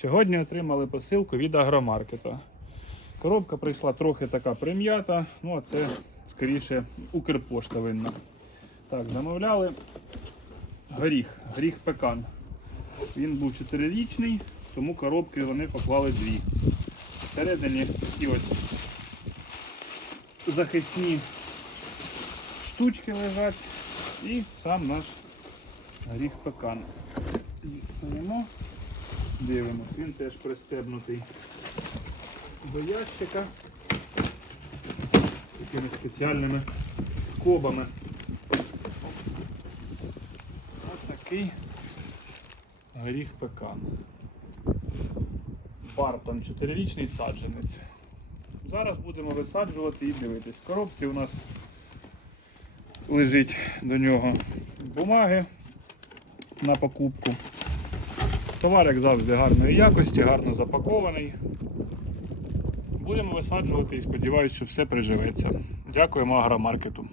Сьогодні отримали посилку від агромаркета. Коробка прийшла трохи така прим'ята, ну а це скоріше Укрпошта винна. Так, замовляли горіх, горіх пекан. Він був 4-річний, тому коробки вони поклали дві. Всередині такі ось захисні штучки лежать і сам наш горіх пекан. Дістаємо, дивимося, він теж пристебнутий до ящика такими спеціальними скобами. Ось такий горіх пекан. Бартон 4-річний саджанець. Зараз будемо висаджувати і дивитись. В коробці у нас лежить до нього бумаги на покупку. Товар, як завжди, гарної якості, гарно запакований. Будемо висаджувати і сподіваюся, що все приживеться. Дякуємо агромаркету.